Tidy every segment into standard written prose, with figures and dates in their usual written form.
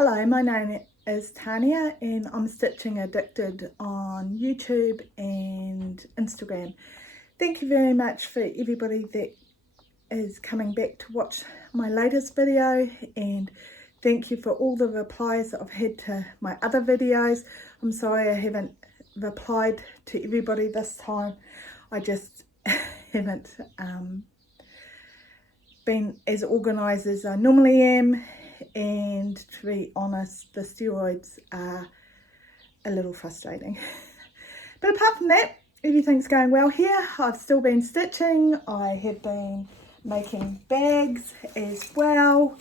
Hello, my name is Tania and I'm Stitching Addicted on YouTube and Instagram. Thank you very much for everybody that is coming back to watch my latest video, and thank you for all the replies that I've had to my other videos. I'm sorry I haven't replied to everybody this time. I just haven't been as organised as I normally am, and to be honest, the steroids are a little frustrating. But apart from that, everything's going well here. I've still been stitching. I have been making bags as well.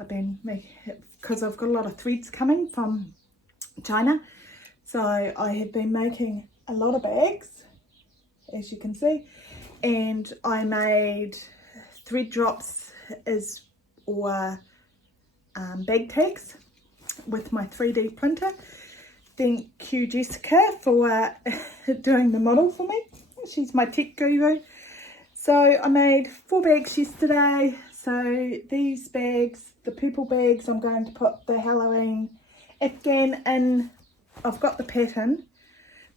I've been making, because I've got a lot of threads coming from China, so I have been making a lot of bags, as you can see, and I made thread drops or bag tags with my 3D printer. Thank you, Jessica, for doing the model for me. She's my tech guru. So I made 4 bags yesterday. So these bags, the purple bags, I'm going to put the Halloween Afghan in. I've got the pattern,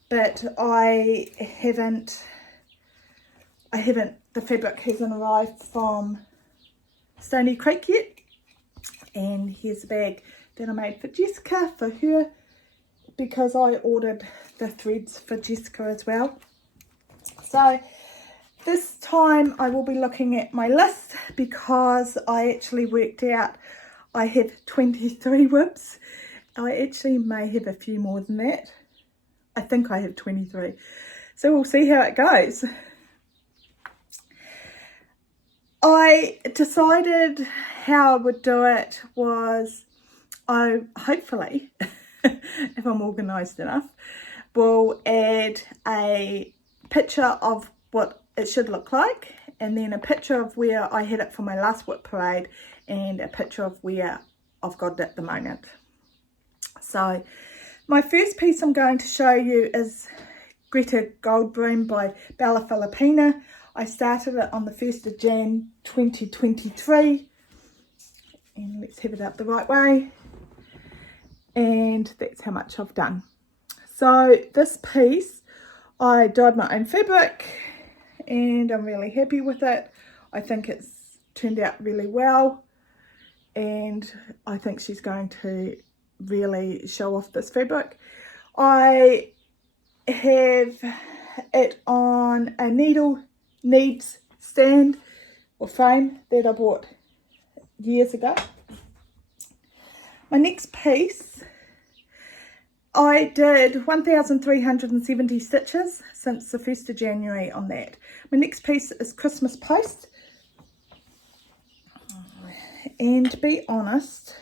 but the fabric hasn't arrived from Stony Creek yet. And here's a bag that I made for Jessica, for her, because I ordered the threads for Jessica as well. So this time I will be looking at my list, because I actually worked out I have 23 WIPs. I actually may have a few more than that. I think I have 23. So we'll see how it goes. I decided how I would do it was, I hopefully, if I'm organised enough, will add a picture of what it should look like, and then a picture of where I had it for my last WIP Parade, and a picture of where I've got it at the moment. So my first piece I'm going to show you is Greta Gold Broom by Bella Filipina. I started it on the 1st of Jan 2023, and let's have it up the right way, and that's how much I've done. So this piece, I dyed my own fabric and I'm really happy with it. I think it's turned out really well, and I think she's going to really show off this fabric. I have it on a needs stand or frame that I bought years ago. My next piece, I did 1,370 stitches since the 1st of January on that. My next piece is Christmas Post, and to be honest,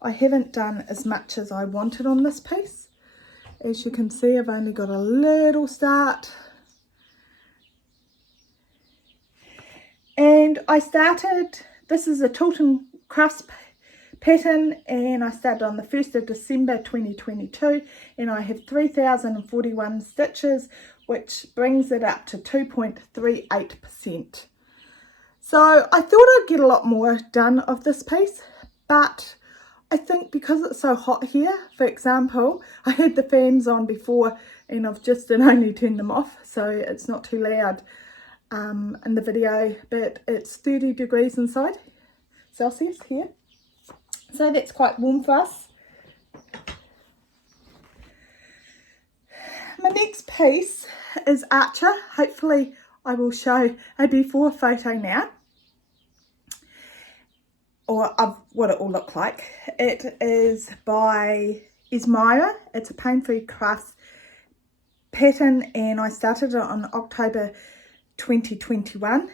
I haven't done as much as I wanted on this piece. As you can see, I've only got a little start. And I started, this is a Tilton Crafts pattern, and I started on the 1st of December 2022, and I have 3,041 stitches, which brings it up to 2.38%. So I thought I'd get a lot more done of this piece, but I think because it's so hot here, for example, I had the fans on before and I've just only turned them off, so it's not too loud in the video, but it's 30 degrees inside Celsius here, so that's quite warm for us. My next piece is Archer. Hopefully I will show a before photo now, or of what it will look like. It is by Esmira. It's a pain-free crafts pattern, and I started it on October 2021,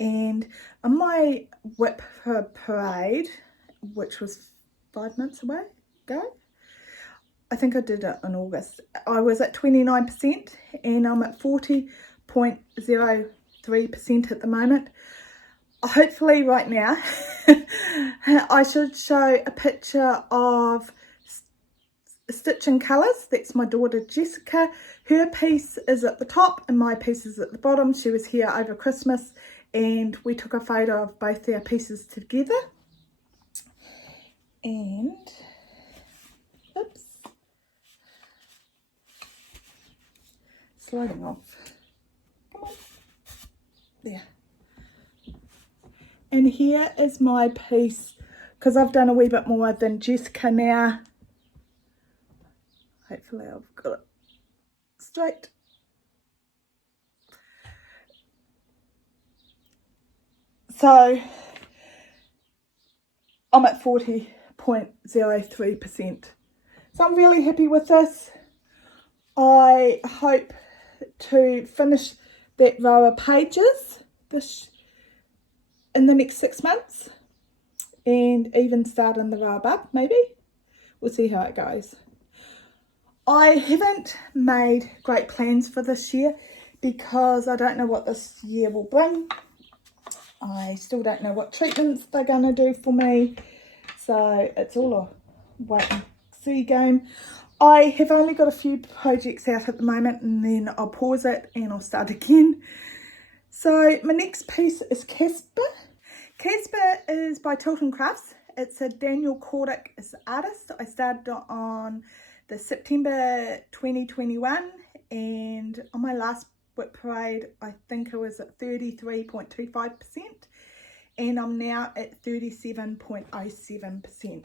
and on my WIP Parade, which was 5 months ago, I think I did it in August, I was at 29%, and I'm at 40.03% at the moment. Hopefully right now I should show a picture of Stitching Colours. That's my daughter Jessica. Her piece is at the top and my piece is at the bottom. She was here over Christmas and we took a photo of both our pieces together. And, oops, sliding off. Come on. There. And here is my piece, because I've done a wee bit more than Jessica now. Hopefully I've got it straight. So I'm at 40.03%. So I'm really happy with this. I hope to finish that row of pages in the next 6 months, and even start in the row above, maybe. We'll see how it goes. I haven't made great plans for this year because I don't know what this year will bring. I still don't know what treatments they're going to do for me, so it's all a wait and see game. I have only got a few projects out at the moment, and then I'll pause it and I'll start again. So my next piece is Casper. Casper is by Tilton Crafts. It's a Daniel Cordick as the artist. I started on the September 2021, and on my last WIP Parade I think it was at 33.25%, and I'm now at 37.07%.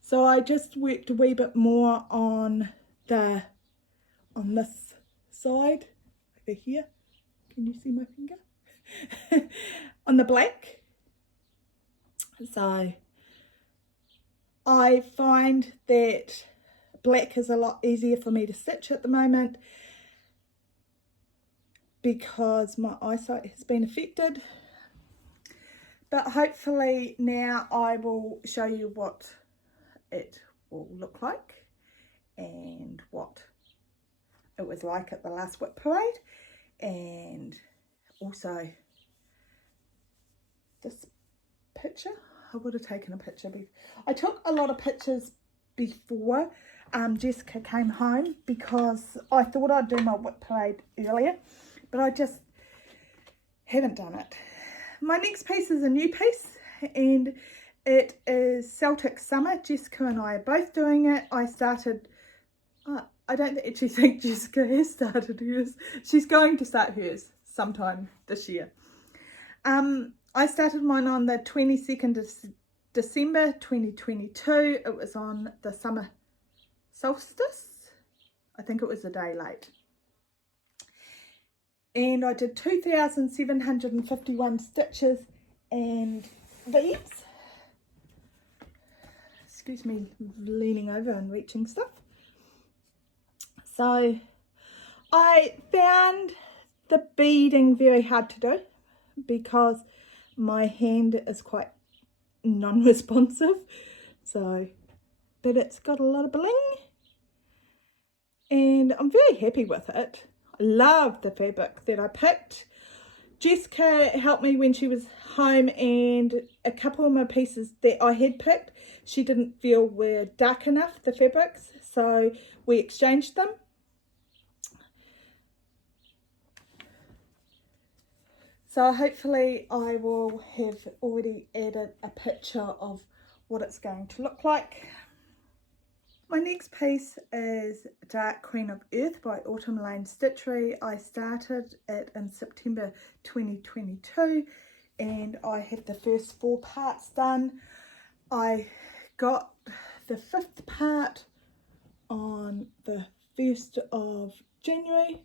So I just worked a wee bit more on this side over here. Can you see my finger? On the black. So I find that black is a lot easier for me to stitch at the moment because my eyesight has been affected. But hopefully now I will show you what it will look like and what it was like at the last WIP Parade, and also this picture. I would have taken a picture. I took a lot of pictures before Jessica came home because I thought I'd do my WIP Parade earlier, but I just haven't done it. My next piece is a new piece, and it is Celtic Summer. Jessica and I are both doing it. I started, I don't actually think Jessica has started hers. She's going to start hers sometime this year. I started mine on the 22nd of December 2022. It was on the summer solstice. I think it was a day late. And I did 2,751 stitches and beads. Excuse me, leaning over and reaching stuff. So I found the beading very hard to do because my hand is quite non-responsive. So, but it's got a lot of bling and I'm very happy with it. I love the fabric that I picked. Jessica helped me when she was home, and a couple of my pieces that I had picked she didn't feel were dark enough, the fabrics, so we exchanged them. So hopefully I will have already added a picture of what it's going to look like. My next piece is Dark Queen of Earth by Autumn Lane Stitchery. I started it in September 2022 and I had the first 4 parts done. I got the 5th part on the 1st of January.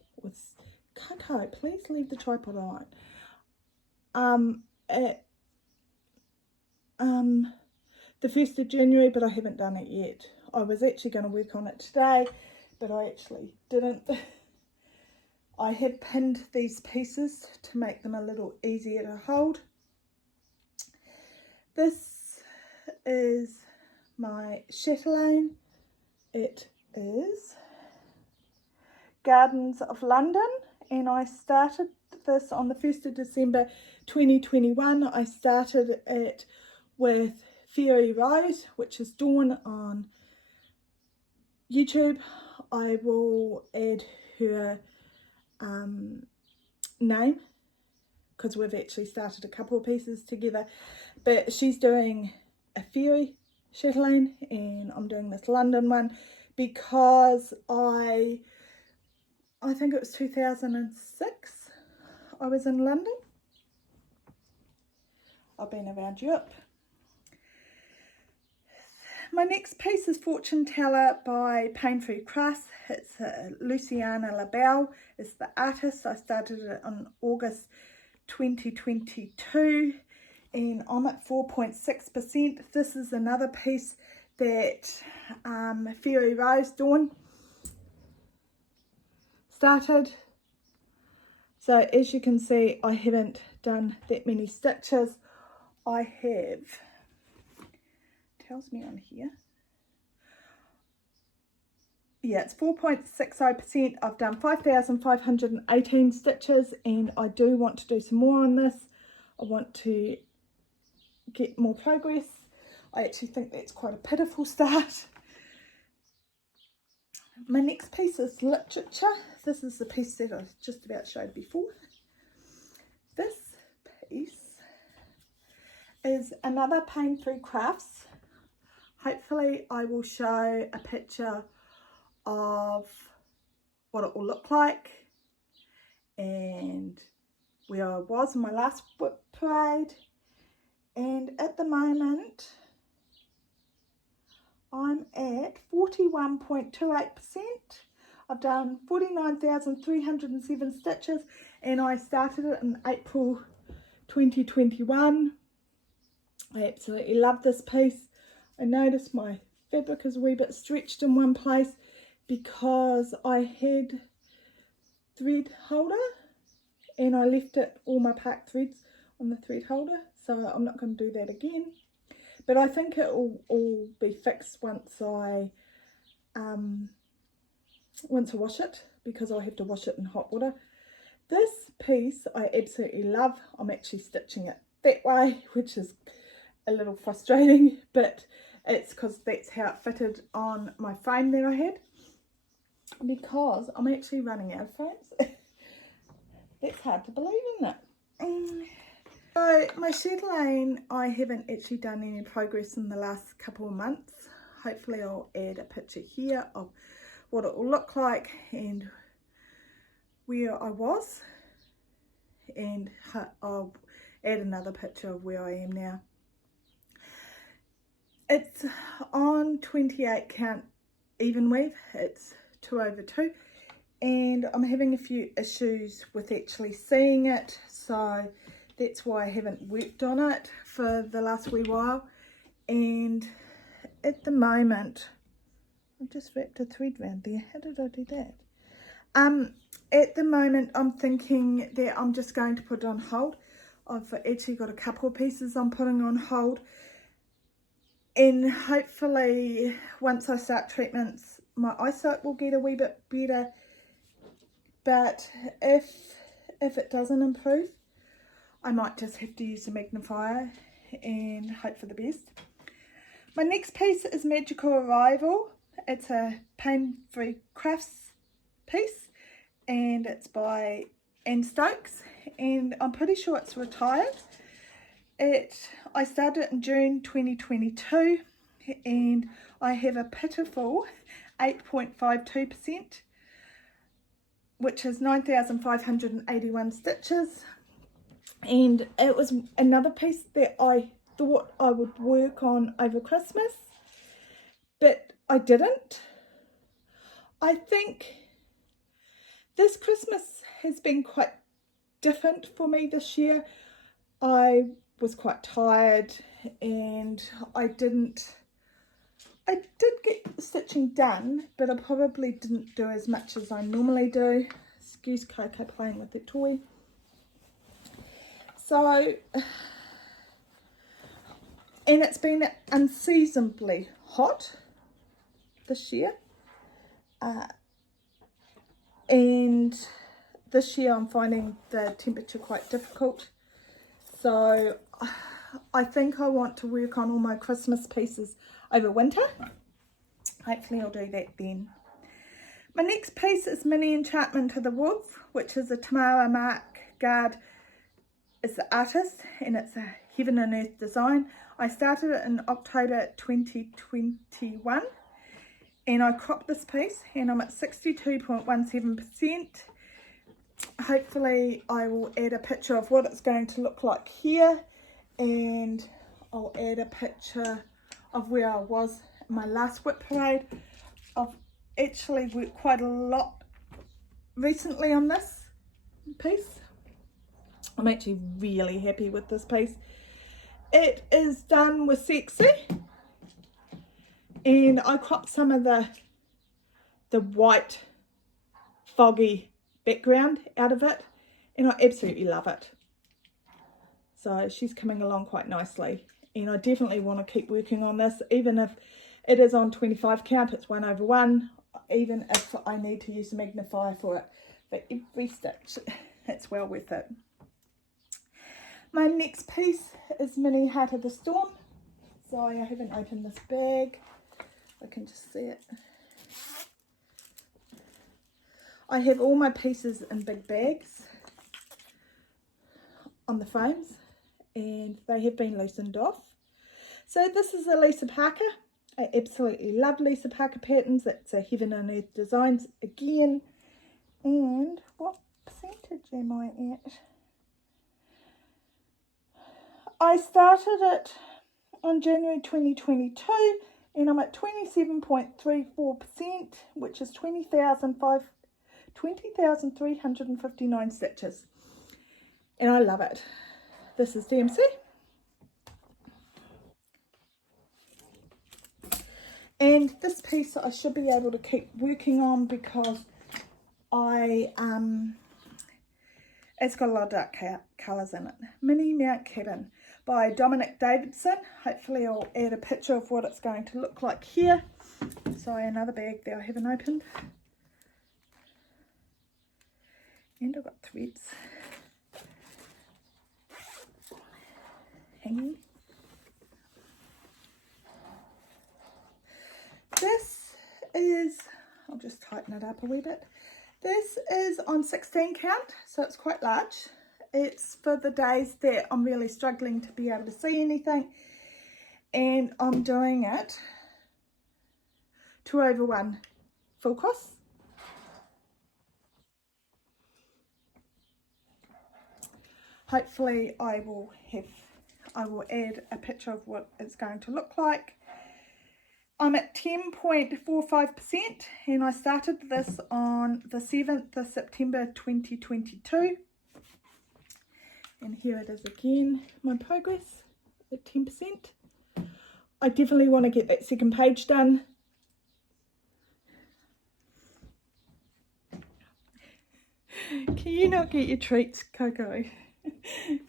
Kato, please leave the tripod on. The 1st of January, but I haven't done it yet. I was actually going to work on it today, but I actually didn't. I have pinned these pieces to make them a little easier to hold. This is my chatelaine. It is Gardens of London, and I started this on the 1st of December 2021. I started it with Fairy Rose, which is Dawn on YouTube. I will add her name because we've actually started a couple of pieces together, but she's doing a fairy chatelaine, and I'm doing this London one because I think it was 2006 I was in London. I've been around Europe. My next piece is Fortune Teller by Pain-Free Crafts. It's Luciana LaBelle is the artist. I started it on August 2022 and I'm at 4.6%. This is another piece that Fairy Rose Dawn started. So as you can see, I haven't done that many stitches. I have, tells me on here, yeah, it's 4.60%. I've done 5,518 stitches and I do want to do some more on this. I want to get more progress. I actually think that's quite a pitiful start. My next piece is literature. This is the piece that I just about showed before. This piece is another Pain-Free Crafts. Hopefully I will show a picture of what it will look like and where I was in my last WIP Parade. And at the moment I'm at 41.28%. I've done 49,307 stitches and I started it in April 2021. I absolutely love this piece. I noticed my fabric is a wee bit stretched in one place because I had thread holder and I left it all my park threads on the thread holder, so I'm not going to do that again. But I think it will all be fixed once I wash it, because I have to wash it in hot water. This piece I absolutely love. I'm actually stitching it that way, which is a little frustrating, but it's because that's how it fitted on my frame that I had, because I'm actually running out of frames. That's hard to believe, isn't it? So my chatelaine, I haven't actually done any progress in the last couple of months. Hopefully I'll add a picture here of what it will look like and where I was, and I'll add another picture of where I am now. It's on 28 count even weave. It's 2/2, and I'm having a few issues with actually seeing it, so that's why I haven't worked on it for the last wee while. And at the moment, I've just wrapped a thread around there. How did I do that? At the moment, I'm thinking that I'm just going to put it on hold. I've actually got a couple of pieces I'm putting on hold. And hopefully, once I start treatments, my eyesight will get a wee bit better. But if it doesn't improve, I might just have to use a magnifier and hope for the best. My next piece is Magical Arrival. It's a Pain-Free Crafts piece and it's by Anne Stokes, and I'm pretty sure it's retired. I started it in June 2022 and I have a pitiful 8.52%, which is 9,581 stitches. And it was another piece that I thought I would work on over Christmas, but I didn't. I think this Christmas has been quite different for me this year. I was quite tired and I did get stitching done, but I probably didn't do as much as I normally do. Excuse Coco playing with the toy. So, and it's been unseasonably hot this year. And this year I'm finding the temperature quite difficult. So I think I want to work on all my Christmas pieces over winter. Hopefully I'll do that then. My next piece is Mini Enchantment of the Wolf, which is a Tamara Mark Guard is the artist, and it's a Heaven and Earth design. I started it in October 2021 and I cropped this piece and I'm at 62.17%. Hopefully I will add a picture of what it's going to look like here, and I'll add a picture of where I was in my last WIP Parade. I've actually worked quite a lot recently on this piece. I'm actually really happy with this piece. It is done with Sexy, and I cropped some of the white foggy background out of it, and I absolutely love it. So she's coming along quite nicely, and I definitely want to keep working on this, even if it is on 25 count, it's 1/1, even if I need to use a magnifier for it. For every stitch, it's well worth it. My next piece is Mini Heart of the Storm. So I haven't opened this bag. I can just see it. I have all my pieces in big bags on the frames, and they have been loosened off. So this is a Lisa Parker. I absolutely love Lisa Parker patterns. It's a Heaven and Earth Designs again. And what percentage am I at? I started it on January 2022 and I'm at 27.34%, which is 20,359 stitches. And I love it. This is DMC. And this piece I should be able to keep working on because it's got a lot of dark colours in it. Mini Mount Cabin by Dominic Davidson. Hopefully I'll add a picture of what it's going to look like here. Sorry, another bag that I haven't opened. And I've got threads hanging. This is, I'll just tighten it up a wee bit. This is on 16 count, so it's quite large. It's for the days that I'm really struggling to be able to see anything, and I'm doing it 2/1 full cross. Hopefully I will add a picture of what it's going to look like. I'm at 10.45% and I started this on the 7th of September 2022. And here it is again, my progress at 10%. I definitely want to get that second page done. Can you not get your treats, Coco?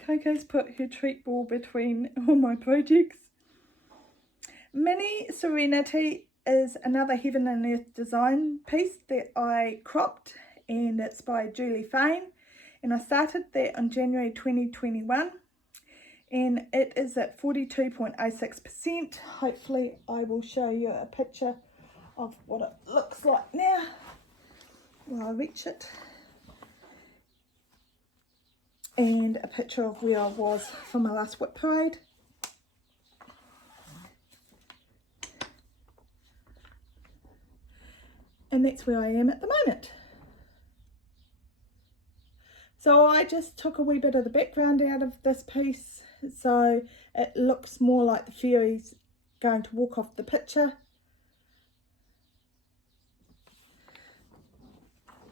Coco's put her treat ball between all my projects. Mini Serenity is another Heaven and Earth design piece that I cropped, and it's by Julie Fain, and I started that on January 2021 and it is at 42.06%. Hopefully I will show you a picture of what it looks like now when I reach it, and a picture of where I was for my last WIP Parade. And that's where I am at the moment. So I just took a wee bit of the background out of this piece, so it looks more like the fairy's going to walk off the picture.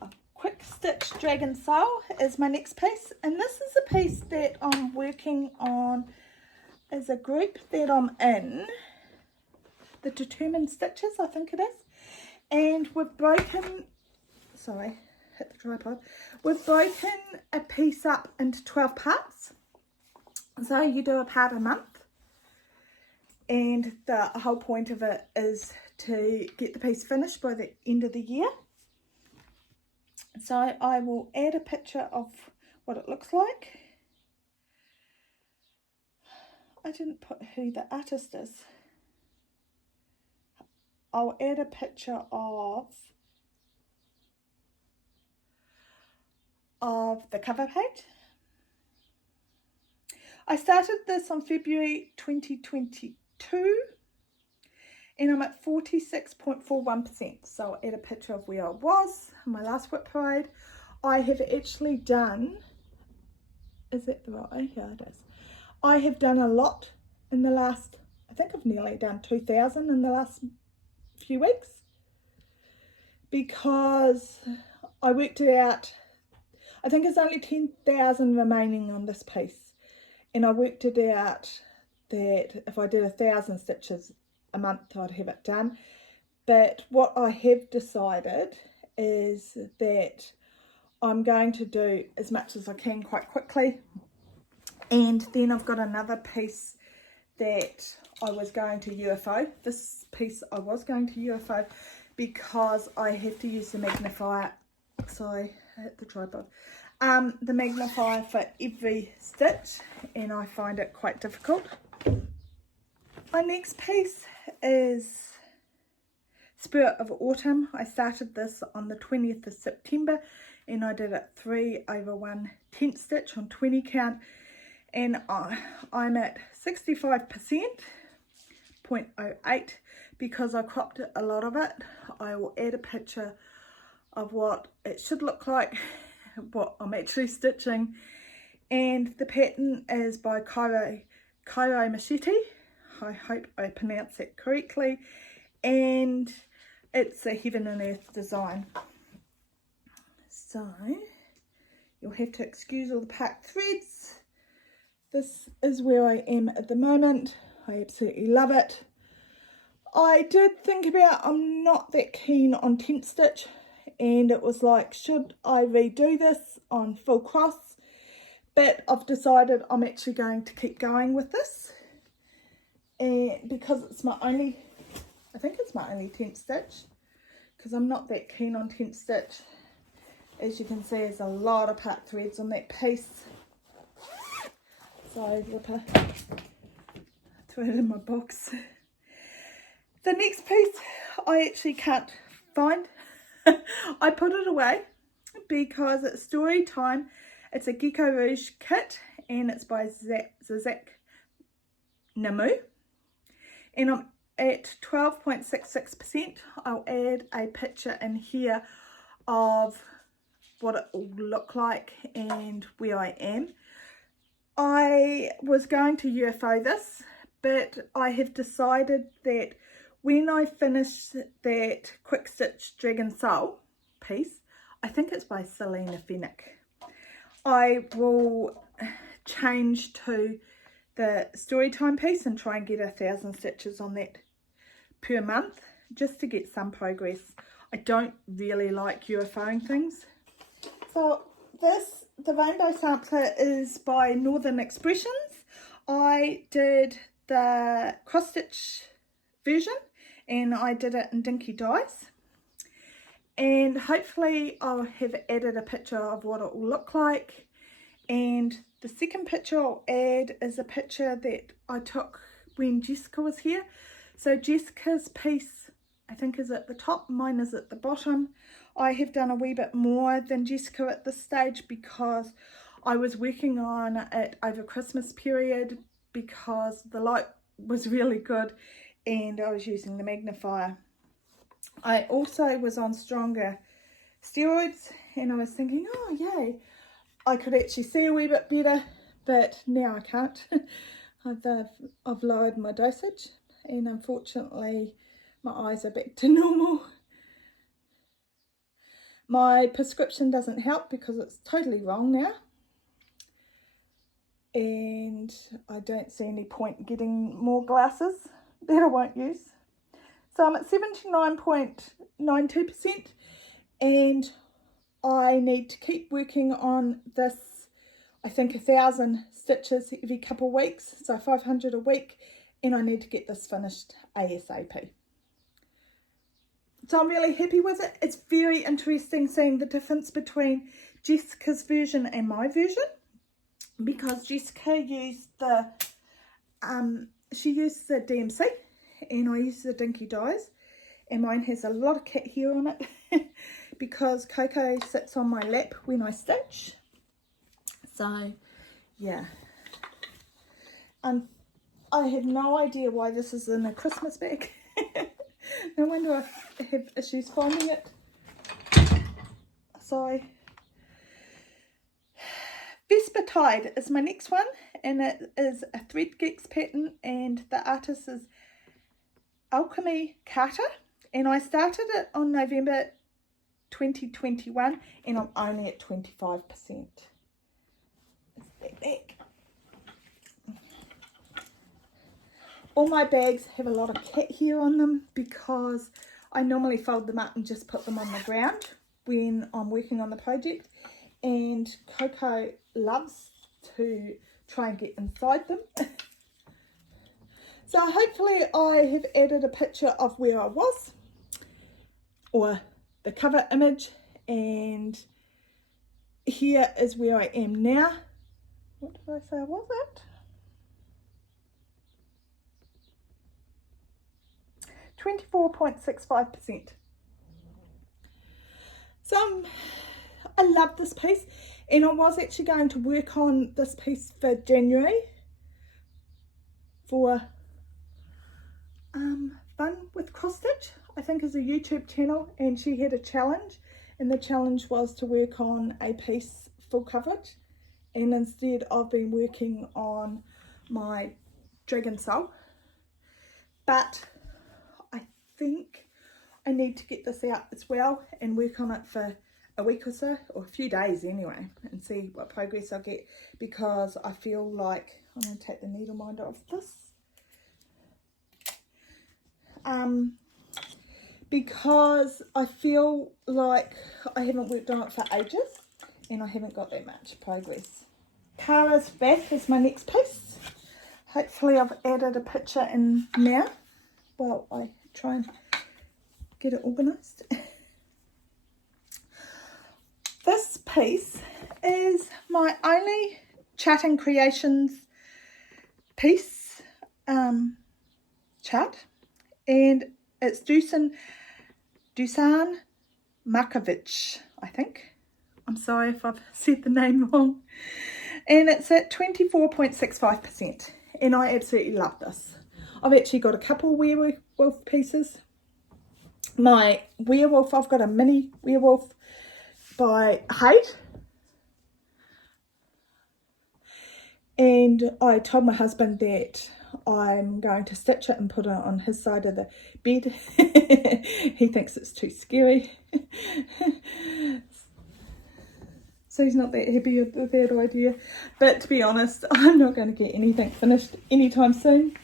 A Quick Stitch Dragon Soul is my next piece, and this is a piece that I'm working on as a group that I'm in, the Determined Stitches, I think it is. And we've broken, sorry, hit the tripod. We've broken a piece up into 12 parts. So you do a part a month. And the whole point of it is to get the piece finished by the end of the year. So I will add a picture of what it looks like. I didn't put who the artist is. I'll add a picture of the cover page. I started this on February 2022 and I'm at 46.41%. So I'll add a picture of where I was in my last WIP Parade. I have actually done, is that the right? Yeah, it is. I have done a lot in the last, I think I've nearly done 2,000 in the last few weeks, because I worked it out. I think it's only 10,000 remaining on this piece, and I worked it out that if I did 1,000 stitches a month I'd have it done. But what I have decided is that I'm going to do as much as I can quite quickly, and then I've got another piece that I was going to UFO. This piece I was going to UFO because I have to use the magnifier. Sorry, I hit the tripod. The magnifier for every stitch, and I find it quite difficult. My next piece is Spirit of Autumn. I started this on the 20th of September and I did it 3/1/10 stitch on 20 count, and I'm at 65.08 because I cropped a lot of it. I will add a picture of what it should look like, what I'm actually stitching, and the pattern is by Cairo Machete. I hope I pronounced it correctly, and it's a Heaven and Earth design. So you'll have to excuse all the packed threads. This is where I am at the moment. I absolutely love it. I did think about, I'm not that keen on tent stitch, and it was like, should I redo this on full cross? But I've decided I'm actually going to keep going with this, and because it's my only, I think it's my only tent stitch, because I'm not that keen on tent stitch. As you can see, there's a lot of part threads on that piece. So Ripper, throw it in my box. The next piece I actually can't find. I put it away because it's story time. It's a Gecko Rouge kit and it's by Zizek Namu. And I'm at 12.66%. I'll add a picture in here of what it will look like and where I am. I was going to UFO this, but I have decided that when I finish that Quick Stitch Dragon Soul piece, I think it's by Selena Fennick, I will change to the Storytime piece and try and get 1,000 stitches on that per month, just to get some progress. I don't really like UFOing things. So this, the Rainbow Sampler, is by Northern Expressions. I did the cross stitch version and I did it in dinky dyes, and hopefully I'll have added a picture of what it will look like. And the second picture I'll add is a picture that I took when Jessica was here. So Jessica's piece, I think, is at the top, mine is at the bottom. I have done a wee bit more than Jessica at this stage because I was working on it over Christmas period because the light was really good and I was using the magnifier. I also was on stronger steroids and I was thinking, oh yay, I could actually see a wee bit better, but now I can't. I've lowered my dosage and unfortunately my eyes are back to normal. My prescription doesn't help because it's totally wrong now, and I don't see any point getting more glasses that I won't use. So I'm at 79.92% and I need to keep working on this. I think 1,000 stitches every couple of weeks, so 500 a week, and I need to get this finished ASAP. So I'm really happy with it. It's very interesting seeing the difference between Jessica's version and my version, because Jessica used the DMC and I used the dinky dyes, and mine has a lot of cat hair on it because Coco sits on my lap when I stitch. So yeah, And I have no idea why this is in a Christmas bag. No wonder I have issues finding it. So, WIP Parade is my next one, and it is a Thread Geeks pattern, and the artist is Alchemy Carter, and I started it on November 2021, and I'm only at 25%. Is that back? All my bags have a lot of cat hair on them because I normally fold them up and just put them on the ground when I'm working on the project, and Coco loves to try and get inside them. So hopefully I have added a picture of where I was, or the cover image, and here is where I am now. What did I say was it? 24.65%. So I love this piece, and I was actually going to work on this piece for January for Fun with Cross Stitch, I think is a YouTube channel, and she had a challenge, and the challenge was to work on a piece full coverage, and instead I've been working on my Dragon Soul. But I think I need to get this out as well and work on it for a week or so, or a few days anyway, and see what progress I get, because I feel like I'm going to take the needle minder off this. Because I feel like I haven't worked on it for ages and I haven't got that much progress. Kara's back is my next piece. Hopefully I've added a picture in now while I try and get it organised. This piece is my only Charting Creations piece chart, and it's Dusan Markovic, I think. I'm sorry if I've said the name wrong. And it's at 24.65%, and I absolutely love this. I've actually got a couple werewolf pieces. My werewolf, I've got a mini werewolf by Haidt, and I told my husband that I'm going to stitch it and put it on his side of the bed. He thinks it's too scary. So he's not that happy with that idea. But to be honest, I'm not going to get anything finished anytime soon.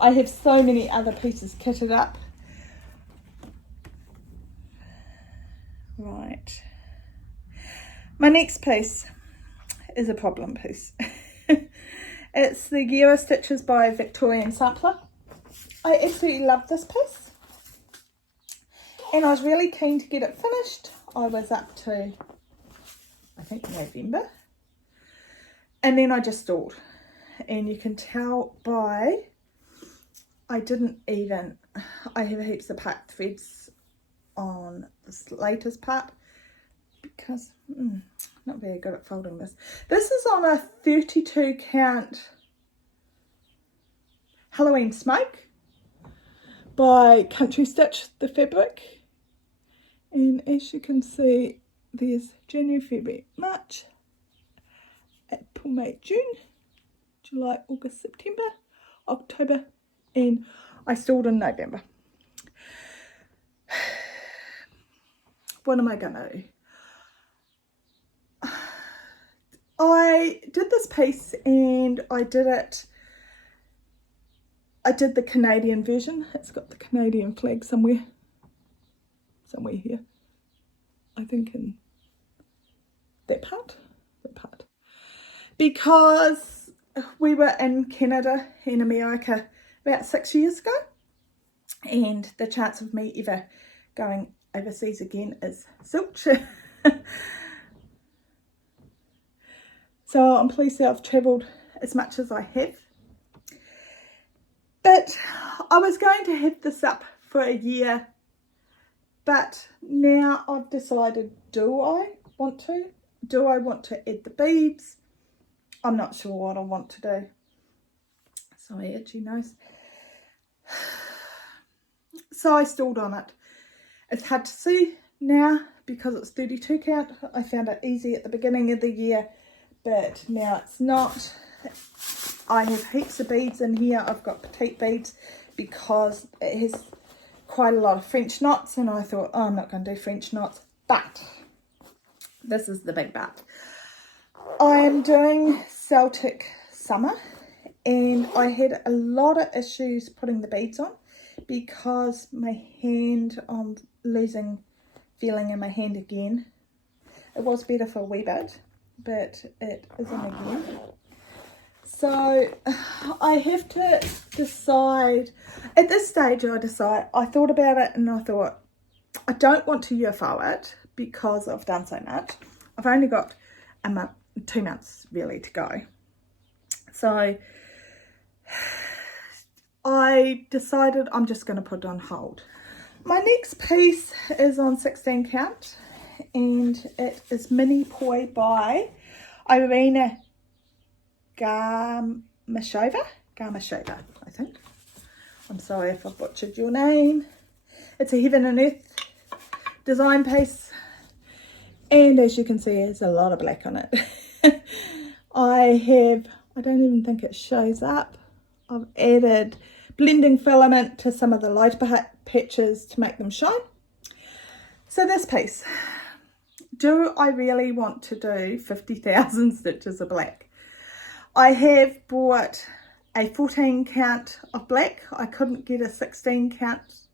I have so many other pieces kitted up. Right. My next piece is a problem piece. It's the Gera Stitches by Victorian Sampler. I absolutely love this piece, and I was really keen to get it finished. I was up to, I think, November, and then I just stalled, and you can tell by I have heaps of part threads on this latest part because not very good at folding this. This is on a 32 count Halloween Smoke by Country Stitch, the fabric. And as you can see, there's January, February, March, April, May, June, July, August, September, October, and I stalled in November. What am I going to do? I did this piece and I did the Canadian version. It's got the Canadian flag somewhere here. I think in that part. Because we were in Canada and America about 6 years ago, and the chance of me ever going overseas again is zilch. So I'm pleased that I've travelled as much as I have. But I was going to have this up for a year, but now I've decided, do I want to add the beads? I'm not sure what I want to do. Sorry, itchy nose. So I stalled on it. It's hard to see now because it's 32 count. I found it easy at the beginning of the year, but now it's not. I have heaps of beads in here. I've got petite beads because it has quite a lot of French knots, and I thought, oh, I'm not going to do French knots. But this is the big but. I am doing Celtic Summer, and I had a lot of issues putting the beads on because my hand, I'm losing feeling in my hand again. It was better for a wee bit, but it isn't again. So I have to decide. At this stage I thought about it and I thought, I don't want to UFO it because I've done so much. I've only got a month, 2 months really to go. So I decided I'm just going to put it on hold. My next piece is on 16 count, and it is Mini Poi by Irina Garmashova, I think. I'm sorry if I butchered your name. It's a Heaven and Earth design piece, and as you can see, there's a lot of black on it. I don't even think it shows up. I've added blending filament to some of the lighter patches to make them shine. So this piece, do I really want to do 50,000 stitches of black? I have bought a 14 count of black. I couldn't get a 16 count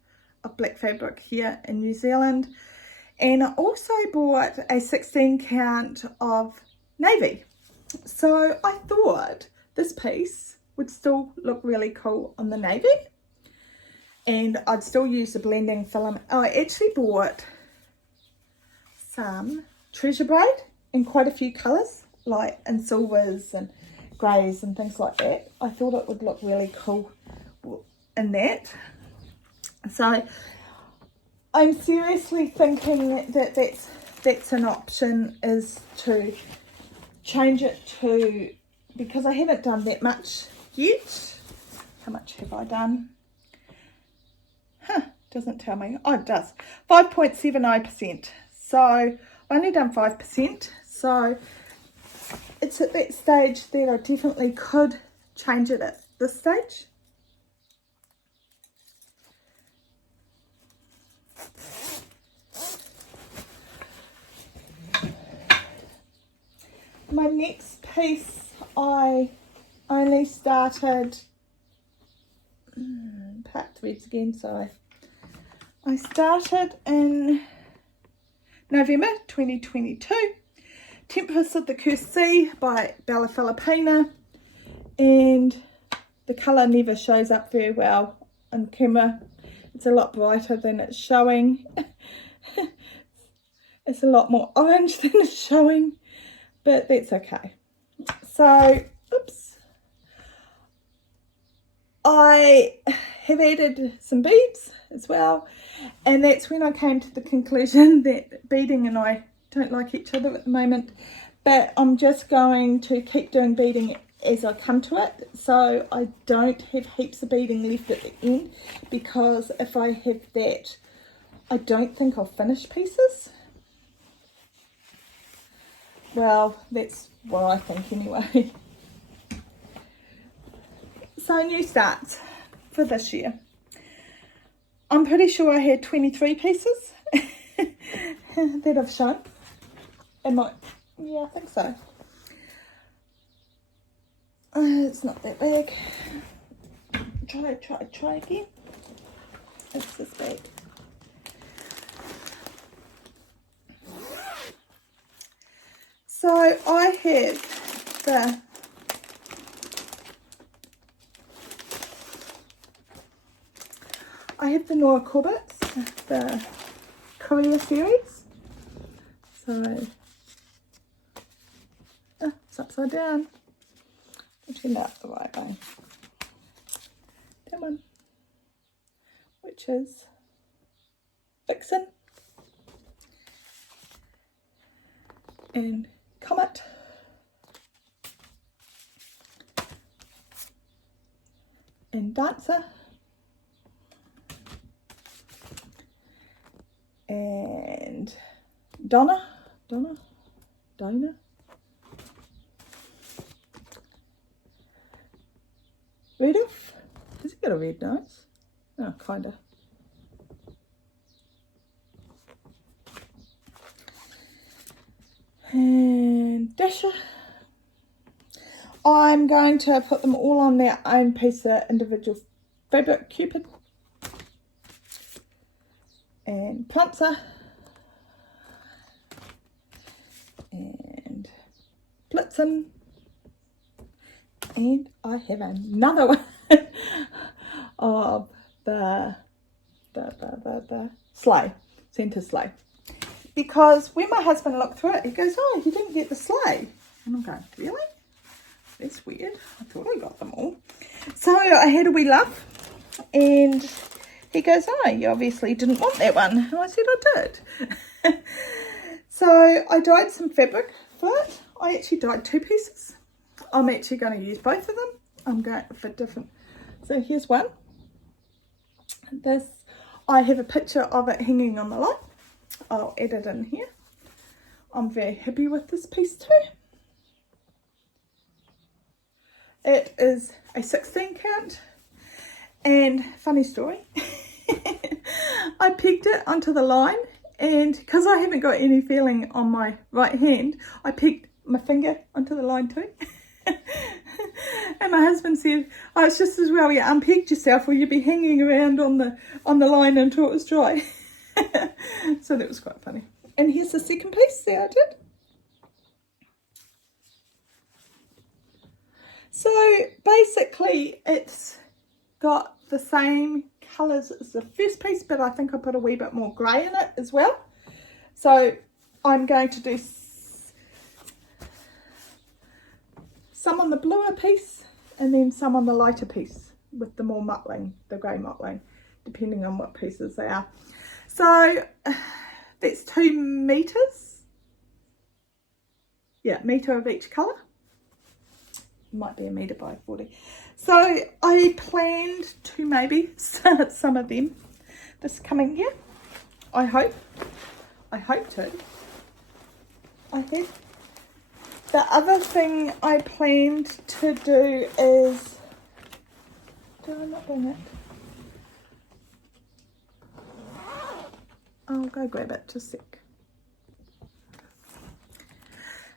of black fabric here in New Zealand. And I also bought a 16 count of navy. So I thought this piece would still look really cool on the navy, and I'd still use the blending filament. Oh, I actually bought some treasure braid in quite a few colours, like in silvers and greys and things like that. I thought it would look really cool in that. So I'm seriously thinking that that's an option, is to change it to, because I haven't done that much yet. How much have I done? Doesn't tell me. Oh, it does. 5.79%. So I've only done 5%. So it's at that stage that I definitely could change it at this stage. My next piece, I only started, part threads again, sorry. I started in November 2022. Tempest of the Cursed Sea by Bella Filipina, and the colour never shows up very well on camera. It's a lot brighter than it's showing. It's a lot more orange than it's showing, but that's okay. So, oops. I have added some beads as well, and that's when I came to the conclusion that beading and I don't like each other at the moment, but I'm just going to keep doing beading as I come to it, so I don't have heaps of beading left at the end, because if I have that, I don't think I'll finish pieces. Well, that's what I think anyway. So new starts for this year. I'm pretty sure I had 23 pieces that I've shown. Yeah, I think so. It's not that big. Try again. It's this big. So I have the Nora Corbett's, the Korea series. So it's upside down. Turn out the right way. That one, which is Vixen and Comet. and Dancer. And Donna. Rudolph. Has he got a red nose? Oh, kinda. And Dasher. I'm going to put them all on their own piece of individual fabric. Cupid. And Prancer. And Blitzen. And I have another one of the sleigh, centre sleigh. Because when my husband looked through it, he goes, "Oh, you didn't get the sleigh." And I'm going, "Really? That's weird. I thought I got them all." So I had a wee laugh, and he goes, "Oh, you obviously didn't want that one." And I said, "I did." So I dyed some fabric for it. I actually dyed 2 pieces. I'm actually going to use both of them. I'm going for different. So here's one. This, I have a picture of it hanging on the light. I'll add it in here. I'm very happy with this piece too. It is a 16 count, and funny story, I pegged it onto the line, and because I haven't got any feeling on my right hand, I pegged my finger onto the line too. And my husband said, "Oh, it's just as well you unpegged yourself, or you'd be hanging around on the line until it was dry." So that was quite funny. And here's the second piece that I did. So basically it's got the same colours as the first piece, but I think I put a wee bit more grey in it as well. So I'm going to do some on the bluer piece and then some on the lighter piece with the more mottling, the grey mottling, depending on what pieces they are. So that's 2 meters. Yeah, metre of each colour. Might be a metre by 40. So I planned to maybe start some of them this coming year. I hope to. I have. The other thing I planned to do is, do I not bring it? I'll go grab it just a sec.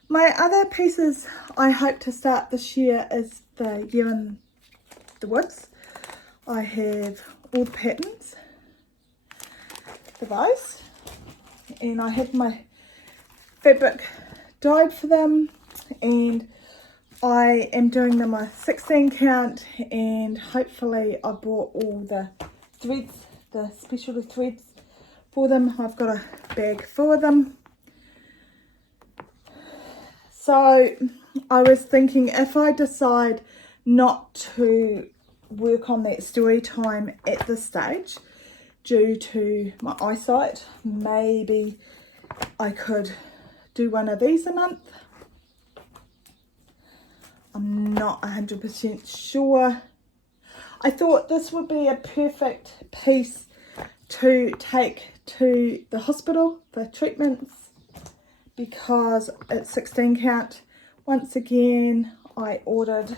My other pieces I hope to start this year is the Year in the Woods. I have all the patterns for those, and I have my fabric dyed for them, and I am doing them a 16 count, and hopefully I bought all the threads, the specialty threads for them. I've got a bag full of them. So I was thinking, if I decide not to work on that story time at this stage due to my eyesight, maybe I could do one of these a month. I'm not 100% sure. I thought this would be a perfect piece to take to the hospital for treatments, because it's 16 count. Once again, I ordered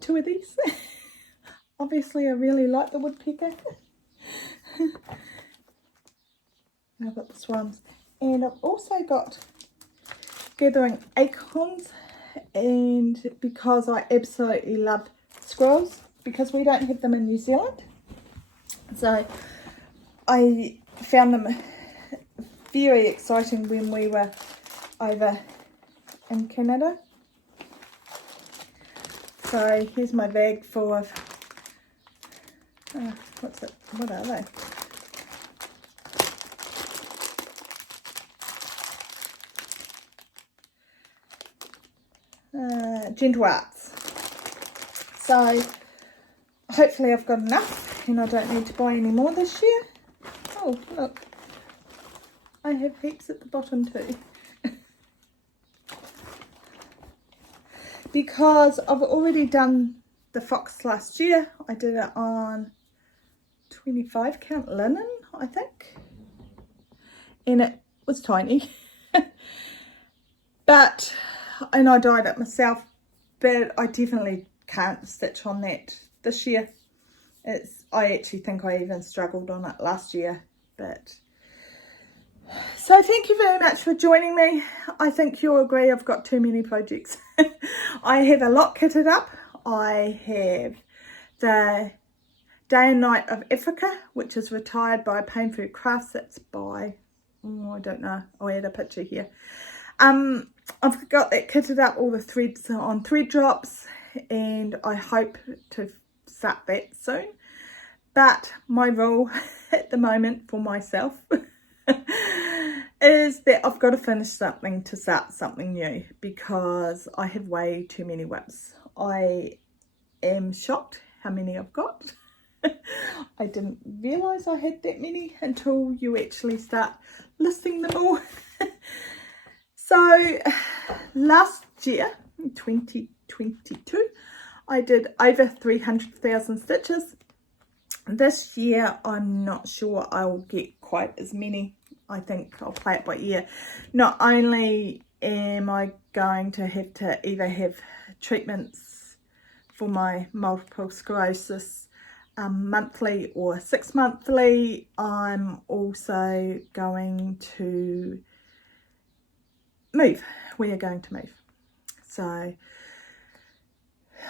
2 of these. Obviously I really like the woodpecker. I've got the swans, and I've also got gathering acorns, and because I absolutely love squirrels, because we don't have them in New Zealand, so I found them very exciting when we were over in Canada. So here's my bag full of what are they? Gentle Arts. So hopefully I've got enough and I don't need to buy any more this year. Oh look, I have heaps at the bottom too. Because I've already done the fox last year. I did it on 25 count linen, I think, and it was tiny. And I dyed it myself, but I definitely can't stitch on that this year. I actually think I even struggled on it last year. But so thank you very much for joining me. I think you'll agree I've got too many projects. I have a lot kitted up. I have the Day and Night of Africa, which is retired by Pain Food Crafts. That's by, I don't know, I'll add a picture here. I've got that kitted up, all the threads on thread drops, and I hope to start that soon. But my rule at the moment for myself is that I've got to finish something to start something new, because I have way too many WIPs. I am shocked how many I've got. I didn't realise I had that many until you actually start listing them all. So last year, 2022, I did over 300,000 stitches. This year, I'm not sure I'll get quite as many. I think I'll play it by ear. Not only am I going to have to either have treatments for my multiple sclerosis monthly or 6 monthly, I'm also going to move. We are going to move. So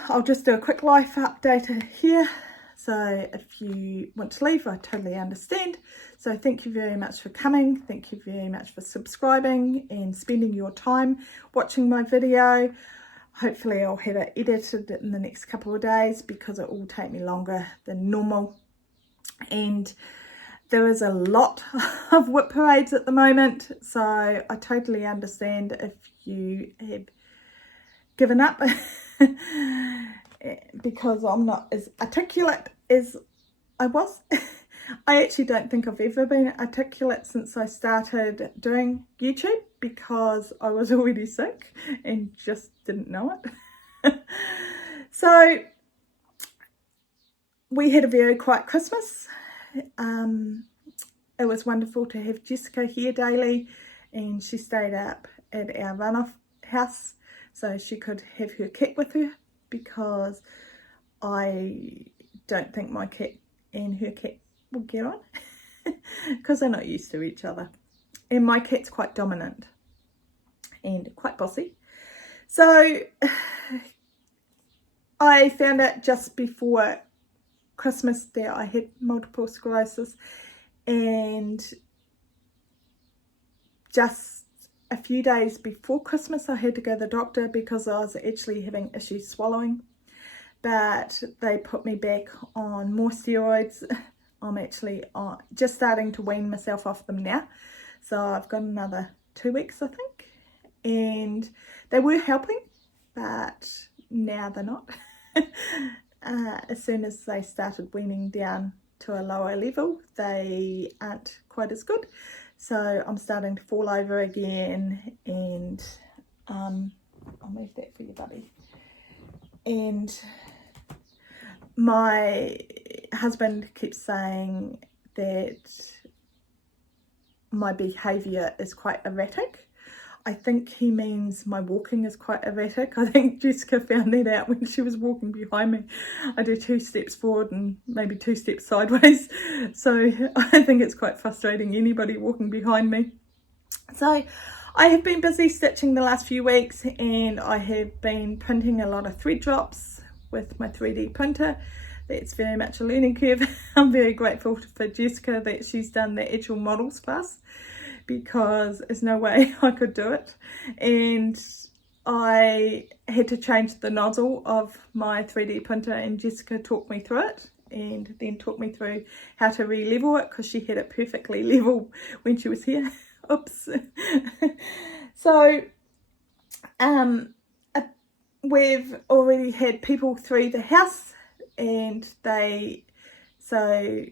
I'll just do a quick life update here. So if you want to leave, I totally understand. So thank you very much for coming. Thank you very much for subscribing and spending your time watching my video. Hopefully I'll have it edited in the next couple of days, because it will take me longer than normal. And there is a lot of WIP parades at the moment, so I totally understand if you have given up because I'm not as articulate as I was. I actually don't think I've ever been articulate since I started doing YouTube, because I was already sick and just didn't know it. So we had a very quiet Christmas. It was wonderful to have Jessica here daily, and she stayed up at our runoff house so she could have her cat with her, because I don't think my cat and her cat will get on because they're not used to each other, and my cat's quite dominant and quite bossy. So I found out just before Christmas that I had multiple sclerosis, and just a few days before Christmas I had to go to the doctor because I was actually having issues swallowing, but they put me back on more steroids. I'm actually just starting to wean myself off them now, so I've got another 2 weeks I think, and they were helping, but now they're not. As soon as they started weaning down to a lower level, they aren't quite as good. So I'm starting to fall over again, and I'll move that for you, buddy. And my husband keeps saying that my behaviour is quite erratic. I think he means my walking is quite erratic. I think Jessica found that out when she was walking behind me. I do 2 steps forward and maybe 2 steps sideways. So I think it's quite frustrating, anybody walking behind me. So I have been busy stitching the last few weeks, and I have been printing a lot of thread drops with my 3D printer. That's very much a learning curve. I'm very grateful for Jessica that she's done the actual models for us, because there's no way I could do it. And I had to change the nozzle of my 3D printer, and Jessica talked me through it, and then talked me through how to re-level it, because she had it perfectly level when she was here. Oops. So we've already had people through the house, and so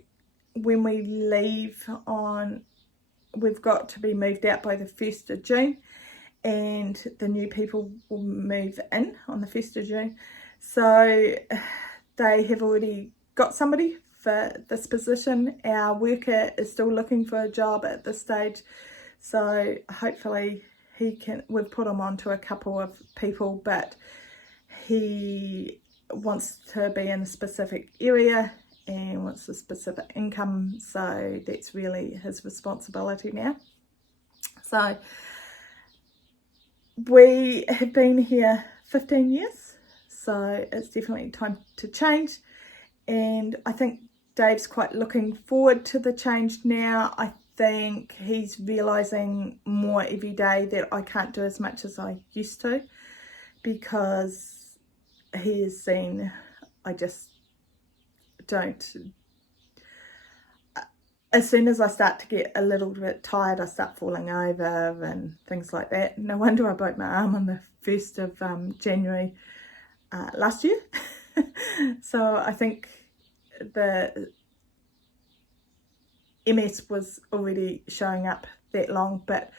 when we leave on, we've got to be moved out by the 1st of June, and the new people will move in on the 1st of June. So they have already got somebody for this position. Our worker is still looking for a job at this stage, so hopefully we've put him on to a couple of people, but he wants to be in a specific area and wants a specific income, so that's really his responsibility now. So we have been here 15 years, so it's definitely time to change, and I think Dave's quite looking forward to the change now. I think he's realising more every day that I can't do as much as I used to, because he has seen I just don't. As soon as I start to get a little bit tired, I start falling over and things like that. No wonder I broke my arm on the 1st of January last year. So I think the MS was already showing up that long, but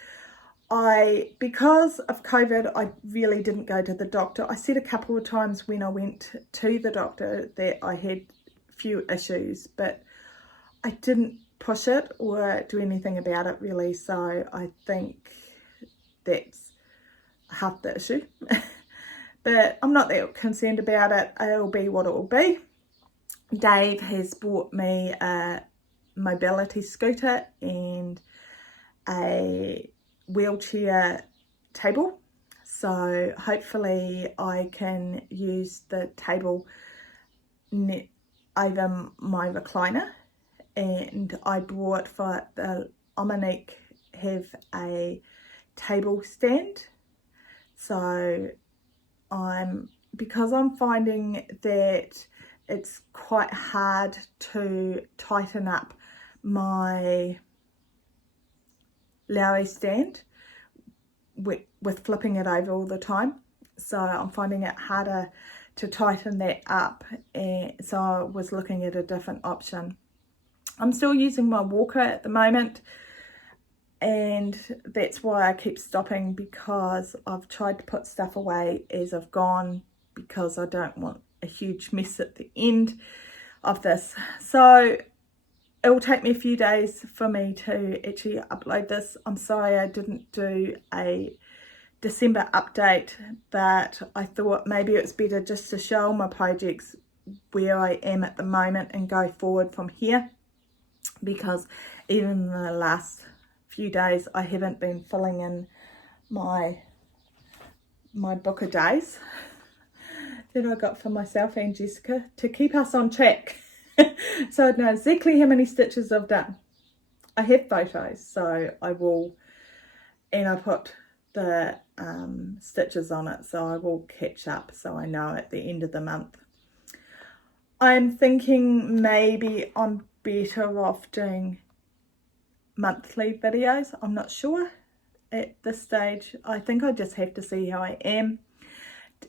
because of COVID, I really didn't go to the doctor. I said a couple of times when I went to the doctor that I had a few issues, but I didn't push it or do anything about it really, so I think that's half the issue. But I'm not that concerned about it. It'll be what it will be. Dave has bought me a mobility scooter and a wheelchair table, so hopefully I can use the table over my recliner. And I bought for the Omanique have a table stand, so because I'm finding that it's quite hard to tighten up my Lowry stand with flipping it over all the time, so I'm finding it harder to tighten that up, and so I was looking at a different option. I'm still using my walker at the moment, and that's why I keep stopping, because I've tried to put stuff away as I've gone, because I don't want a huge mess at the end of this. So it will take me a few days for me to actually upload this. I'm sorry I didn't do a December update, but I thought maybe it's better just to show my projects where I am at the moment and go forward from here, because even in the last few days I haven't been filling in my book of days that I got for myself and Jessica to keep us on track. So I know exactly how many stitches I've done. I have photos, so I will, and I put the stitches on it, so I will catch up so I know at the end of the month. I'm thinking maybe I'm better off doing monthly videos. I'm not sure at this stage. I think I just have to see how I am.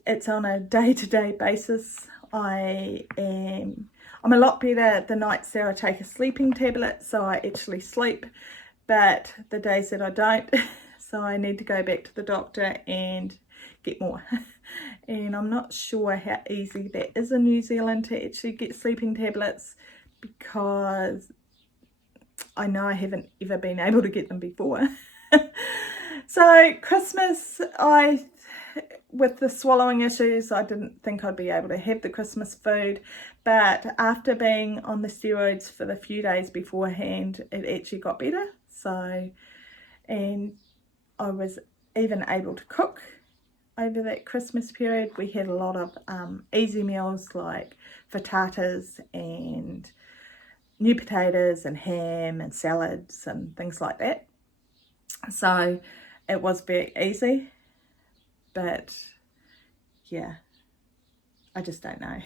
It's on a day-to-day basis. I'm a lot better the nights that I take a sleeping tablet, so I actually sleep, but the days that I don't, so I need to go back to the doctor and get more. And I'm not sure how easy that is in New Zealand to actually get sleeping tablets, because I know I haven't ever been able to get them before. So Christmas, with the swallowing issues, I didn't think I'd be able to have the Christmas food, but after being on the steroids for the few days beforehand, it actually got better. So, and I was even able to cook over that Christmas period. We had a lot of easy meals like frittatas and new potatoes and ham and salads and things like that. So it was very easy, but yeah, I just don't know.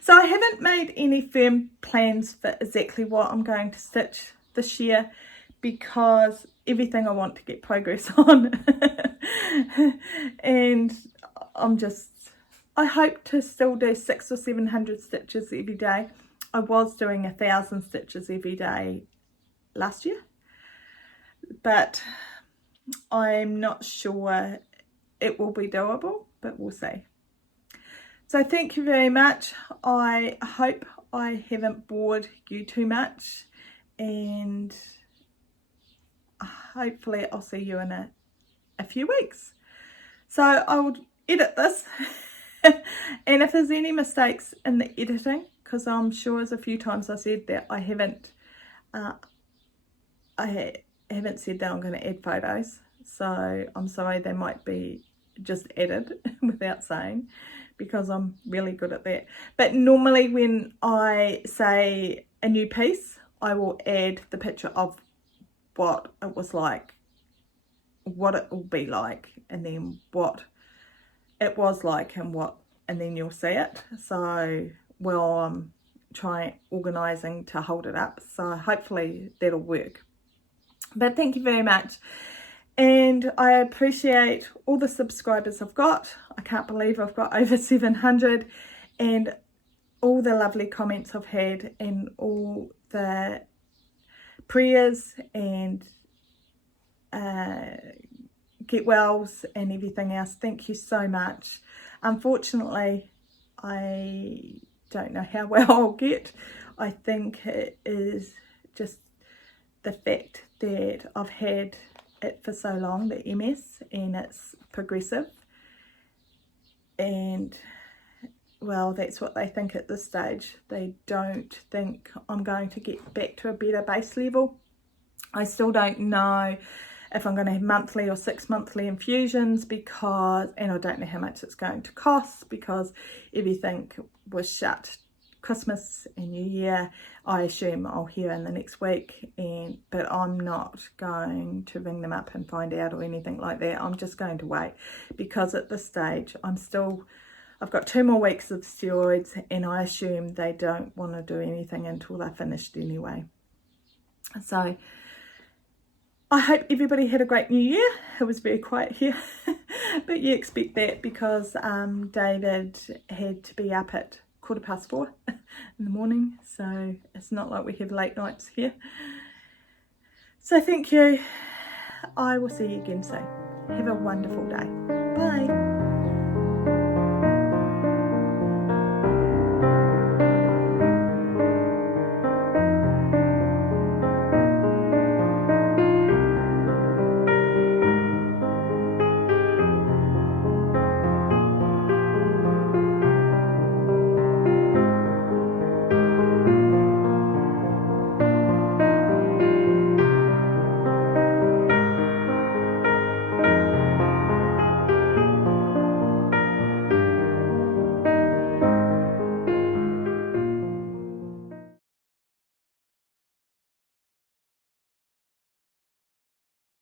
So I haven't made any firm plans for exactly what I'm going to stitch this year, because everything I want to get progress on. And I hope to still do 600 or 700 stitches every day. I was doing 1,000 stitches every day last year, but I'm not sure it will be doable, but we'll see. So thank you very much. I hope I haven't bored you too much, and hopefully I'll see you in a few weeks. So I will edit this and if there's any mistakes in the editing, because I'm sure as a few times I said that I haven't said that I'm going to add photos, so I'm sorry they might be just added without saying, because I'm really good at that. But normally when I say a new piece, I will add the picture of what it was like, what it will be like, and then what it was like, and then you'll see it. So well, I'm organising to hold it up, so hopefully that'll work. But thank you very much, and I appreciate all the subscribers I've got. I can't believe I've got over 700, and all the lovely comments I've had, and all the prayers and get wells and everything else. Thank you so much. Unfortunately, I don't know how well I'll get. I think it is just the fact that I've had it for so long, the MS, and it's progressive, and well, that's what they think at this stage. They don't think I'm going to get back to a better base level. I still don't know if I'm going to have monthly or 6 monthly infusions, because, and I don't know how much it's going to cost, because everything was shut Christmas and New Year. I assume I'll hear in the next week, but I'm not going to ring them up and find out or anything like that. I'm just going to wait, because at this stage I've got 2 more weeks of steroids, and I assume they don't want to do anything until they're finished anyway. So I hope everybody had a great New Year. It was very quiet here, but you expect that, because David had to be up at 4:15 in the morning, so it's not like we have late nights here. So thank you. I will see you again soon. Have a wonderful day. Bye.